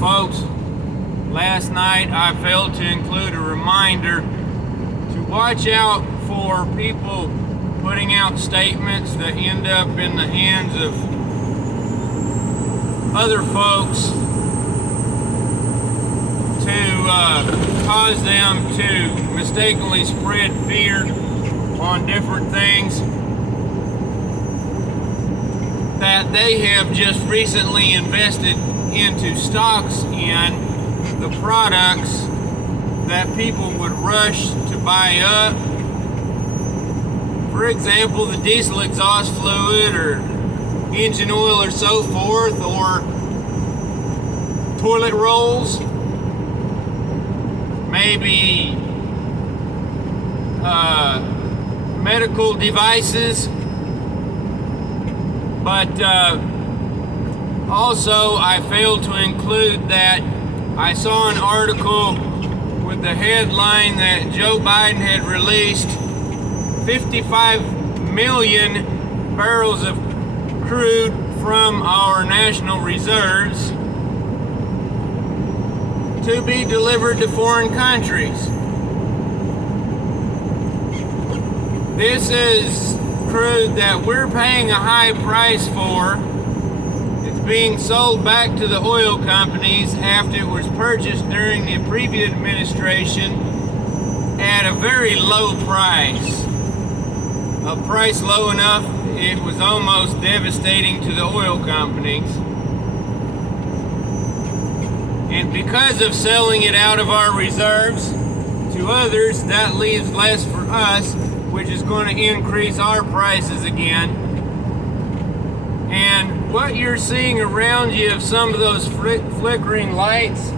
Folks, last night I failed to include a reminder to watch out for people putting out statements that end up in the hands of other folks to cause them to mistakenly spread fear on different things that they have just recently invested into stocks in the products that people would rush to buy up. For example, the diesel exhaust fluid or engine oil or so forth, or toilet rolls, maybe medical devices. But also I failed to include that I saw an article with the headline that Joe Biden had released 55 million barrels of crude from our national reserves to be delivered to foreign countries. This is crude that we're paying a high price for. It's being sold back to the oil companies after it was purchased during the previous administration at a very low price. A price low enough it was almost devastating to the oil companies. And because of selling it out of our reserves to others, that leaves less for us, which is going to increase our prices again. And what you're seeing around you of some of those flickering lights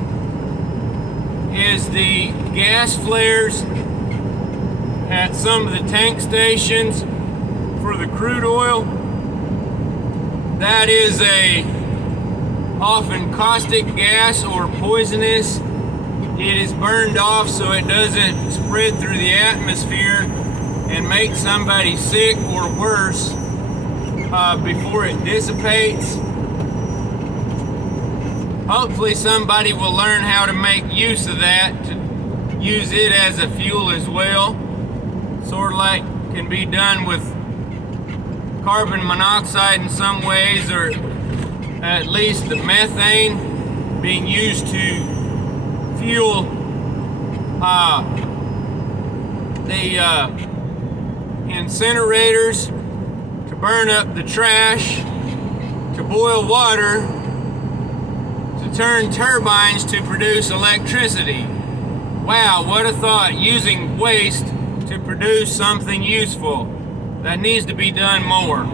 is the gas flares at some of the tank stations for the crude oil. That is a often caustic gas or poisonous. It is burned off so it doesn't spread through the atmosphere and make somebody sick or worse before it dissipates. Hopefully somebody will learn how to make use of that, to use it as a fuel as well, sort of like can be done with carbon monoxide in some ways, or at least the methane being used to fuel the incinerators, to burn up the trash, to boil water, to turn turbines to produce electricity. Wow, what a thought, using waste to produce something useful. That needs to be done more.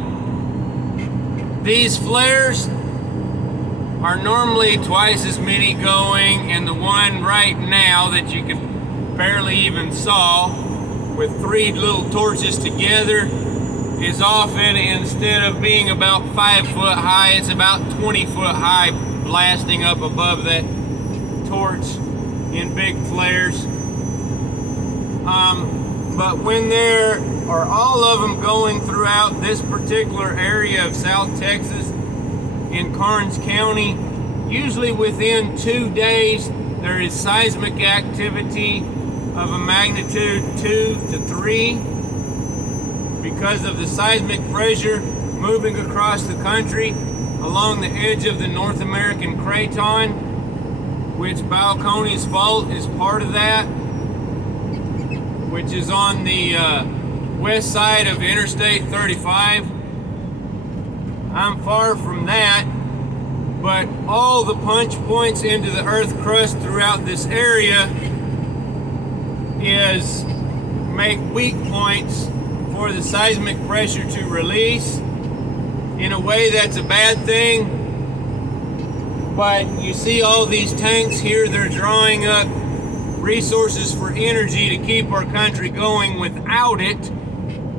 These flares are normally twice as many going, and the one right now that you can barely even saw with 3 little torches together is often, instead of being about 5 foot high, it's about 20 foot high, blasting up above that torch in big flares. But when there are all of them going throughout this particular area of South Texas in Karnes County, usually within 2 days there is seismic activity of a magnitude 2 to 3 because of the seismic pressure moving across the country along the edge of the North American Craton, which Balcones Fault is part of that, which is on the west side of Interstate 35. I'm far from that, but all the punch points into the earth crust throughout this area is make weak points for the seismic pressure to release. In a way, that's a bad thing, but you see all these tanks here, they're drawing up resources for energy to keep our country going. Without it,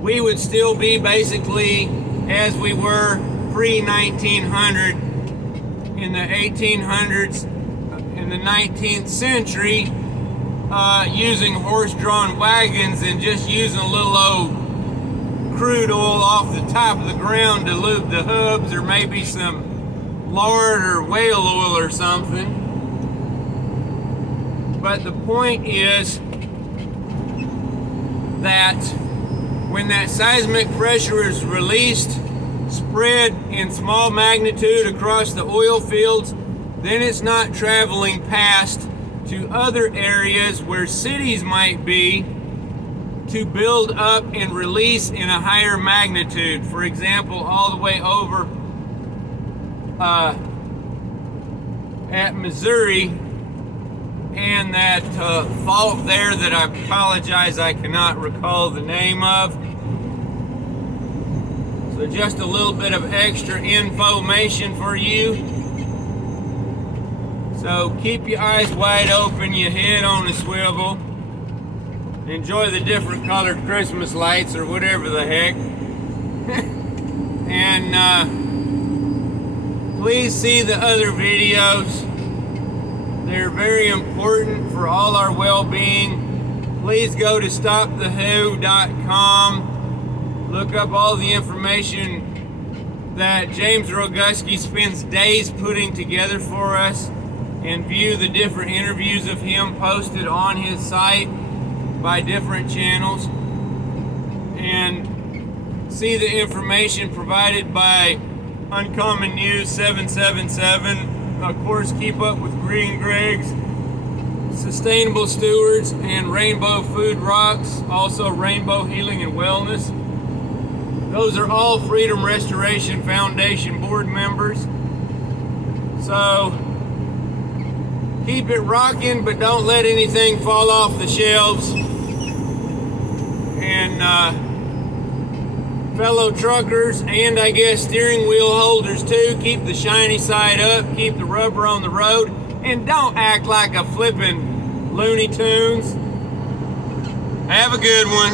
we would still be basically as we were pre-1900 in the 1800s, in the 19th century, using horse-drawn wagons and just using a little old crude oil off the top of the ground to lube the hubs, or maybe some lard or whale oil or something. But the point is that when that seismic pressure is released, spread in small magnitude across the oil fields, then it's not traveling past to other areas where cities might be to build up and release in a higher magnitude. For example, all the way over at Missouri, and that fault there that I apologize I cannot recall the name of. So just a little bit of extra information for you. So keep your eyes wide open, your head on a swivel. Enjoy the different colored Christmas lights or whatever the heck. And please see the other videos. They're very important for all our well-being. Please go to stopthewho.com. Look up all the information that James Roguski spends days putting together for us, and view the different interviews of him posted on his site by different channels, and see the information provided by Uncommon News 777. Of course, keep up with Green Greg's, Sustainable Stewards, and Rainbow Food Rocks, also Rainbow Healing and Wellness. Those are all Freedom Restoration Foundation board members. So keep it rocking, but don't let anything fall off the shelves. And fellow truckers, and I guess steering wheel holders too, keep the shiny side up, keep the rubber on the road, and don't act like a flippin' Looney Tunes. Have a good one.